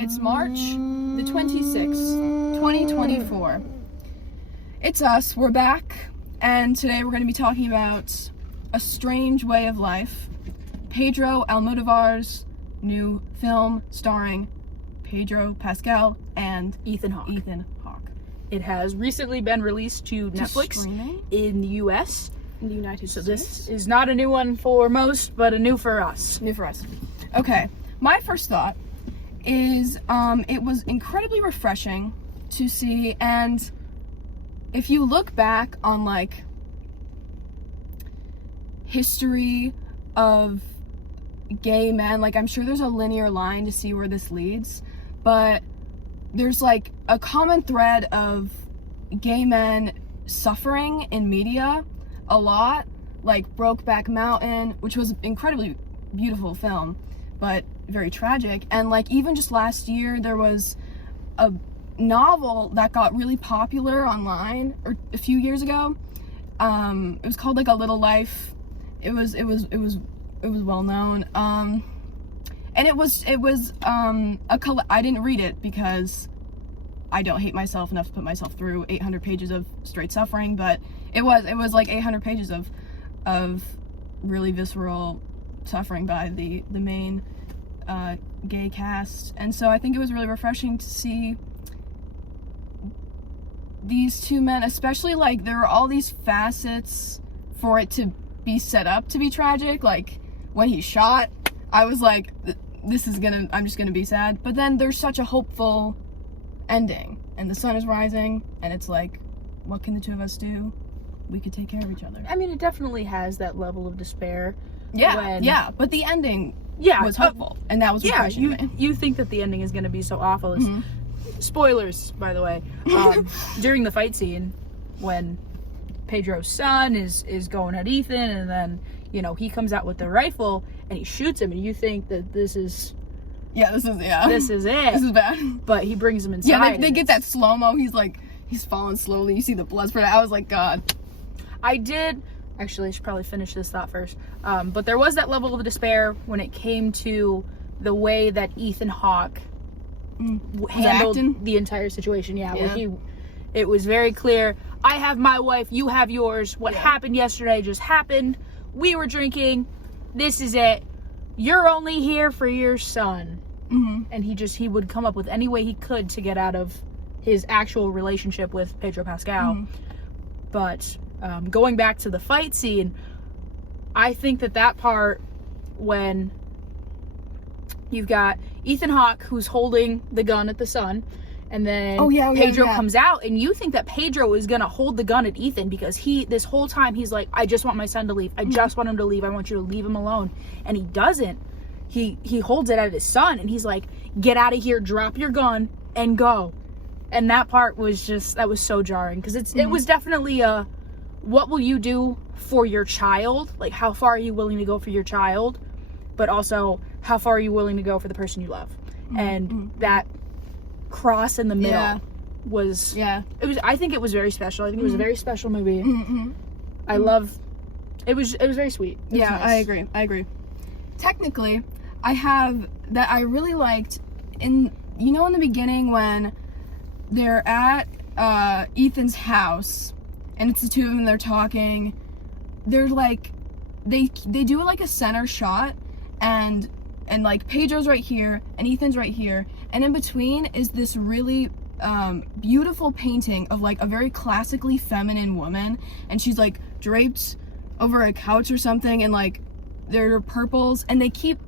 It's March the 26th, 2024. It's us, we're back, and today we're going to be talking about A Strange Way of Life, Pedro Almodovar's new film starring Pedro Pascal and Ethan Hawke. It has recently been released to Netflix streaming in the U.S. in the United So States. this is not a new one for most, but a new for us. New for us. Okay, my first thought is it was incredibly refreshing to see, and if you look back on like history of gay men, like I'm sure there's a linear line to see where this leads, but there's like a common thread of gay men suffering in media a lot, like Brokeback Mountain, which was an incredibly beautiful film, but very tragic. And like even just last year there was a novel that got really popular online, or a few years ago. It was called like A Little Life. It was well known. And it was I didn't read it because I don't hate myself enough to put myself through 800 pages of straight suffering, but it was like 800 pages of really visceral suffering by the main gay cast. And so I think it was really refreshing to see these two men, especially like there were all these facets for it to be set up to be tragic. Like when he shot, I was like, I'm just gonna be sad. But then there's such a hopeful ending, and the sun is rising, and it's like, what can the two of us do? We could take care of each other. I mean, it definitely has that level of despair. Yeah, but the ending was hopeful, and that was refreshing to me. You think that the ending is going to be so awful. Spoilers, by the way. During the fight scene, when Pedro's son is going at Ethan, and then, you know, he comes out with the rifle, and he shoots him, and you think that this is it. This is bad. But he brings him inside. Yeah, they get that slow-mo, he's falling slowly, you see the blood spread. I was like, God. Actually, I should probably finish this thought first. But there was that level of despair when it came to the way that Ethan Hawke handled the entire situation. Where it was very clear, I have my wife, you have yours. What happened yesterday just happened. We were drinking. This is it. You're only here for your son. And he would come up with any way he could to get out of his actual relationship with Pedro Pascal. But going back to the fight scene, I think that part when you've got Ethan Hawke who's holding the gun at the son, and then Pedro comes out, and you think that Pedro is gonna hold the gun at Ethan because this whole time he's like, I just want my son to leave. I just want him to leave. I want you to leave him alone. And he doesn't. He holds it at his son, and he's like, get out of here, drop your gun, and go. And that part was that was so jarring, because it was definitely what will you do for your child? Like, how far are you willing to go for your child? But also, how far are you willing to go for the person you love? And that cross in the middle was, I think it was very special. I think it was a very special movie. It was very sweet. It was nice. I agree. Technically, I have that I really liked in the beginning when they're at Ethan's house, and it's the two of them, they're talking. They're like, they do like a center shot, and like Pedro's right here and Ethan's right here, and in between is this really beautiful painting of like a very classically feminine woman, and she's like draped over a couch or something, and like there are purples, and they keep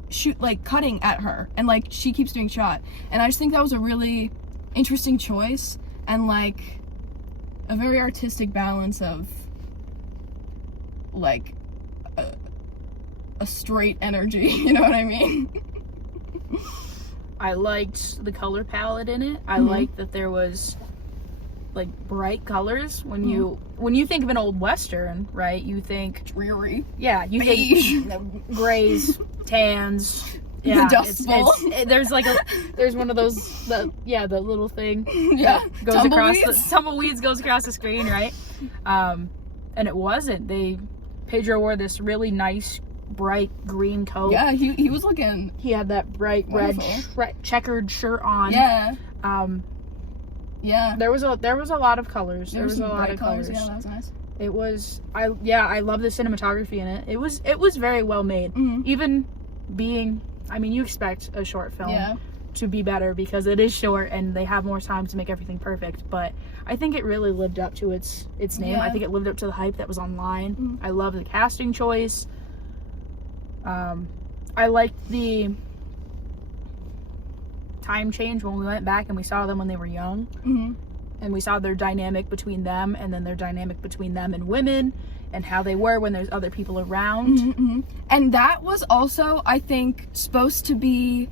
cutting at her, and like she keeps doing shot, and I just think that was a really interesting choice, and like a very artistic balance of like a straight energy, you know what I mean? I liked the color palette in it. I liked that there was like bright colors. When you think of an old Western, right, you think dreary. Yeah, you beige. Think grays, tans. Yeah, the Dust Bowl. There's one of those, the little thing. Yeah, goes tumbleweeds goes across the screen, right? And it wasn't. Pedro wore this really nice bright green coat. Yeah, he was looking. He had that bright wonderful. red checkered shirt on. Yeah. Yeah. There was a lot of colors. There was a lot of colors. Yeah, that was nice. It was I love the cinematography in it. It was very well made. Mm-hmm. Even being, I mean, you expect a short film to be better because it is short and they have more time to make everything perfect, but I think it really lived up to its name. I think it lived up to the hype that was online. Mm-hmm. I love the casting choice. I liked the time change when we went back and we saw them when they were young. Mm-hmm. And we saw their dynamic between them, and then their dynamic between them and women, and how they were when there's other people around. Mm-hmm. And that was also, I think, supposed to be,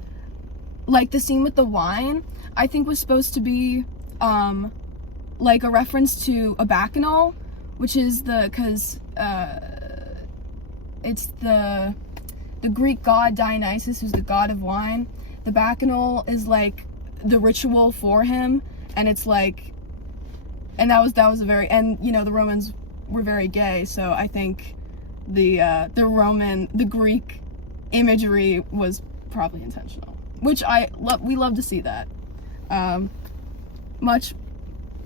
like, the scene with the wine, I think was supposed to be, like, a reference to a bacchanal, which is because, it's the Greek god Dionysus, who's the god of wine. The bacchanal is, like, the ritual for him, and it's, like, and that was a very, and you know, the Romans were very gay, so I think the Greek imagery was probably intentional, which we love to see that. Much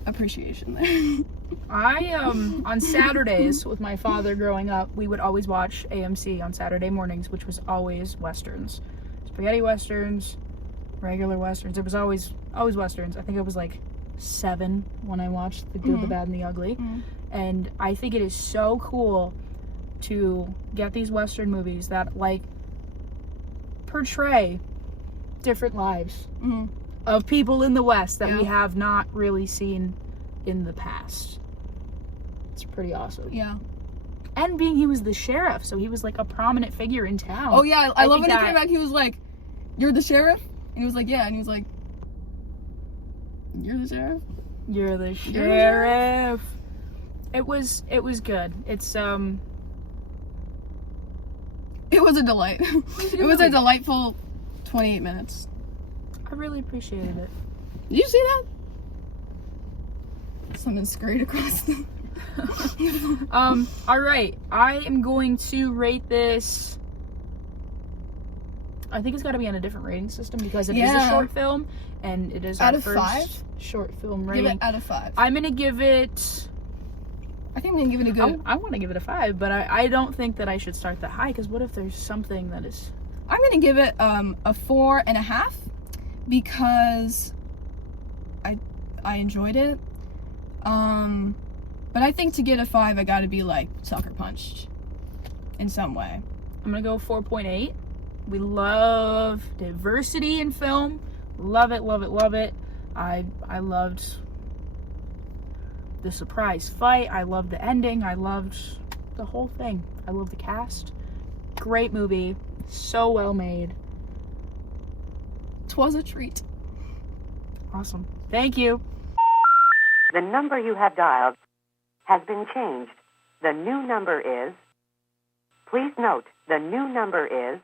appreciation there. On Saturdays with my father growing up, we would always watch AMC on Saturday mornings, which was always westerns, spaghetti westerns, regular westerns. It was always westerns. I think it was like 7 when I watched The Good, the Bad, and the Ugly. And I think it is so cool to get these western movies that, like, portray different lives of people in the West that we have not really seen in the past. It's pretty awesome. Yeah. And he was the sheriff, so he was like a prominent figure in town. Oh yeah, I love when he came back, he was like, "You're the sheriff?" And he was like, "Yeah." And he was like, "You're the sheriff?" You're the sheriff. It was good. It's It was a delight. It was a delightful 28 minutes. I really appreciated it. Did you see that? Someone scurried across the... Alright. I am going to rate this... I think it's got to be on a different rating system because it is a short film, and it is out our of first 5? Short film rating. Give it out of 5. I'm going to give it... I think I'm going to give it a good... I want to give it a 5, but I don't think that I should start that high, because what if there's something that is... I'm going to give it a 4.5, because I enjoyed it. But I think to get a 5, I gotta be, like, sucker punched in some way. I'm gonna go 4.8. We love diversity in film. Love it, love it, love it. I loved the surprise fight. I loved the ending. I loved the whole thing. I love the cast. Great movie. So well made. 'Twas a treat. Awesome. Thank you. The number you have dialed has been changed. The new number is... Please note, the new number is...